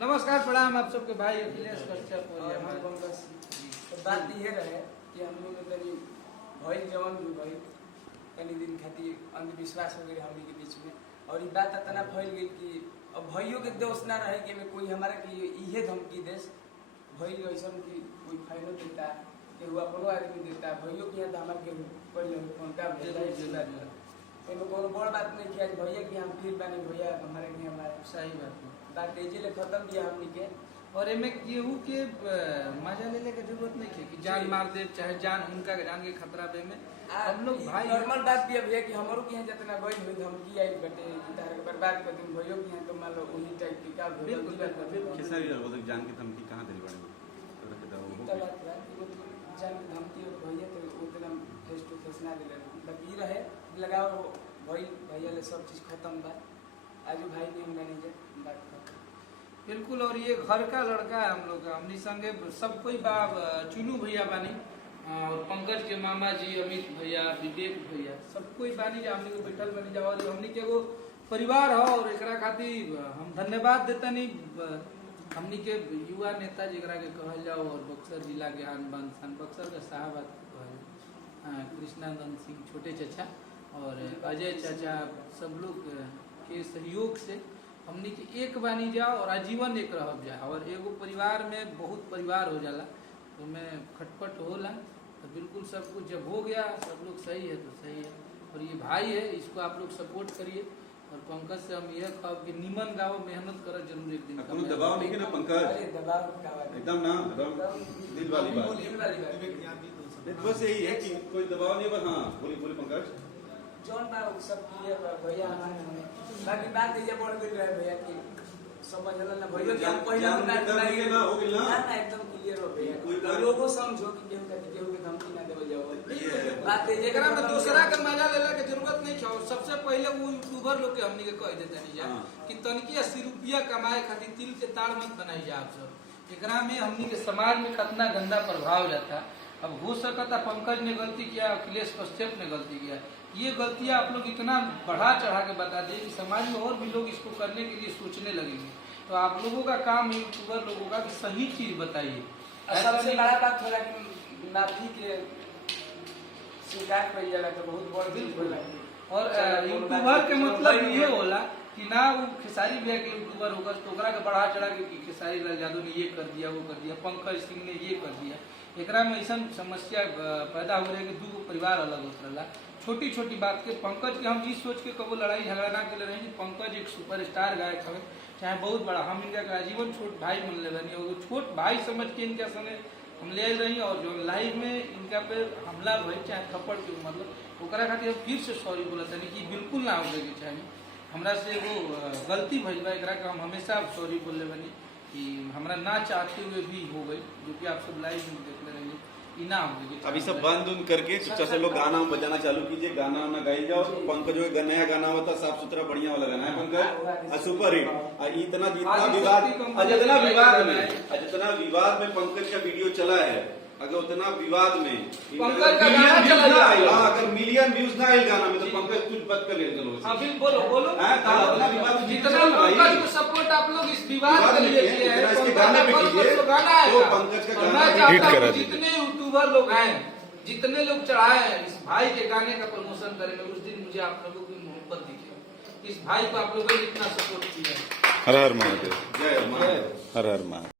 नमस्कार प्रणाम आप सबके भाई अखिलेश कश्यप। तो बात ये रहे कि हम लोग तनी भइल जवन भी भइल तनी दिन खातिर अंधविश्वास हो गई हमनी के बीच में, और ये बात इतना फैल गई कि अब भइयों के दोष ना रहे कि कोई हमारा कि इहे धमकी देश भइल ऐसा कि कोई फाइनो देता केहू अपनो आदमी देता भइयों के यहाँ तो हमारे केहू पहले फोन का कोनो बड़ बात नहीं किया भैया कि हम फिर बानी भैया हमारे के हमारे सही बात है। बात तेजी ले खत्म किया हमनी के, और एमे केहू के मजा लेने की जरूरत नहीं है कि जान मार दे चाहे जान उनका जान के खतरा बे में हम लोग भाई नॉर्मल बात भी है कि हमारो के यहाँ जितना गई हुई धमकी आई बटे तारे बर्बाद कर दिन भइयो के यहाँ तो मान लो उन्हीं टाइप की का बिल्कुल कैसा भी हो जान की धमकी कहां दिली बड़े जान की धमकी भैया तो उतना फेस टू फेस ना दिले मतलब ये रहे लगाओ भैया ले सब चीज खत्म बा आज भाई ने हम मैनेजर बात कर बिल्कुल। और ये घर का लड़का है हम लोग का, हमनी संगे सब कोई बाप चुनू भैया बानी और पंकज के मामा जी अमित भैया विवेक भैया सब कोई बानी जा हमनी को बैठल बनी जाओ हमनी के एगो परिवार हो और एकरा खातिर हम धन्यवाद देता नहीं हमनी के युवा नेता जरा के कहल जाओ और बक्सर जिला के आन बान शान बक्सर के साहब कृष्णानंद सिंह छोटे चाचा और अजय चाचा सब लोग के सहयोग से हमनी के एक बानी जाओ और आजीवन एक रह जाए और एगो परिवार में बहुत परिवार हो जाला तो मैं खटपट होला तो बिल्कुल सब कुछ जब हो गया सब लोग सही है तो सही है। और ये भाई है इसको आप लोग सपोर्ट करिए और पंकज से हम यह कहब कि निमन गाओ मेहनत करो जरूर एक दिन कोनो दबाव नहीं है ना पंकज दबाव का बात एकदम ना दिल वाली बात बस यही है कि कोई दबाव नहीं बस हाँ बोली पंकज जौन बा सब क्लियर बा भैया हमारे बाकी बात ये बढ़ गई रहे भैया कि समझल ना भैया कि हम पहले ना हो गइल ना एकदम क्लियर हो भैया लोगों समझो कि केहू के धमकी ना देवल जाओ बात एकरा में दूसरा के मजा लेला के जरूरत नहीं है। सबसे पहले वो यूट्यूबर लोग के हमनी के कह देते नहीं जा कि तनकी 80 रुपया कमाए खातिर तिल के ताड़ मत बनाई जा आप सब। एकरा में हमनी के समाज में कितना गंदा प्रभाव जाता। अब हो सकता पंकज ने गलती किया अखिलेश कश्यप ने गलती किया, ये गलतियां आप लोग इतना बढ़ा चढ़ा के बता दें कि समाज में और भी लोग इसको करने के लिए सोचने लगेंगे। तो आप लोगों का काम यूट्यूबर लोगों का कि सही चीज बताइए। सबसे बड़ा बात होला कि माफी के स्वीकार कर जाला तो बहुत बड़ दिल होला। और यूट्यूबर के मतलब ये होला कि ना वो खेसारी भैया के यूट्यूबर होगा तो ओकरा के बढ़ा चढ़ा के खेसारी लाल यादव ने ये कर दिया वो कर दिया पंकज सिंह ने ये कर दिया। एकरा में ऐसा समस्या पैदा हो रही है कि दो परिवार अलग होत रहा छोटी छोटी बात के। पंकज के हम ये सोच के कबो लड़ाई झगड़ा ना कर रहे हैं। पंकज एक सुपरस्टार गायक है चाहे बहुत बड़ा, हम इनका आजीवन छोट भाई मन ले बनी और छोट भाई समझ के इनके संगे हम ले रही और जो लाइव में इनका पे हमला भई चाहे थप्पड़ के मतलब ओकरा खातिर फिर से सॉरी बोलत नहीं कि बिल्कुल ना हो के चाहिए हमरा से वो गलती भइल बा। एकरा के हम हमेशा सॉरी बोल ले बनी कि हमरा ना चाहते हुए भी हो गई जो कि आप सब लाइव में देखते रहेंगे ना हो। अभी सब बंद उन करके चुपचाप से लोग गाना बजाना चालू कीजिए, गाना वाना गाई जाओ। पंकज जो नया गाना होता साफ सुथरा बढ़िया वाला गाना है पंकज सुपर हिट। इतना जितना विवाद में पंकज का वीडियो चला है अगर उतना विवाद में अगर मिलियन व्यूज ना आए गाना में तो पंकज कुछ बच कर ले चलो बोलो सपोर्ट आप लोग इस विवाद के लिए इसके गाने पे कीजिए तो पंकज का गाना हिट करा दीजिए। जितने यूट्यूबर लोग हैं जितने लोग चढ़ाए इस भाई के गाने का प्रमोशन करेंगे उस दिन मुझे आप लोगों की मोहब्बत दिखेगा। इस भाई को आप लोगों ने इतना सपोर्ट किया। हर हर महादेव, जय हर हर महादेव।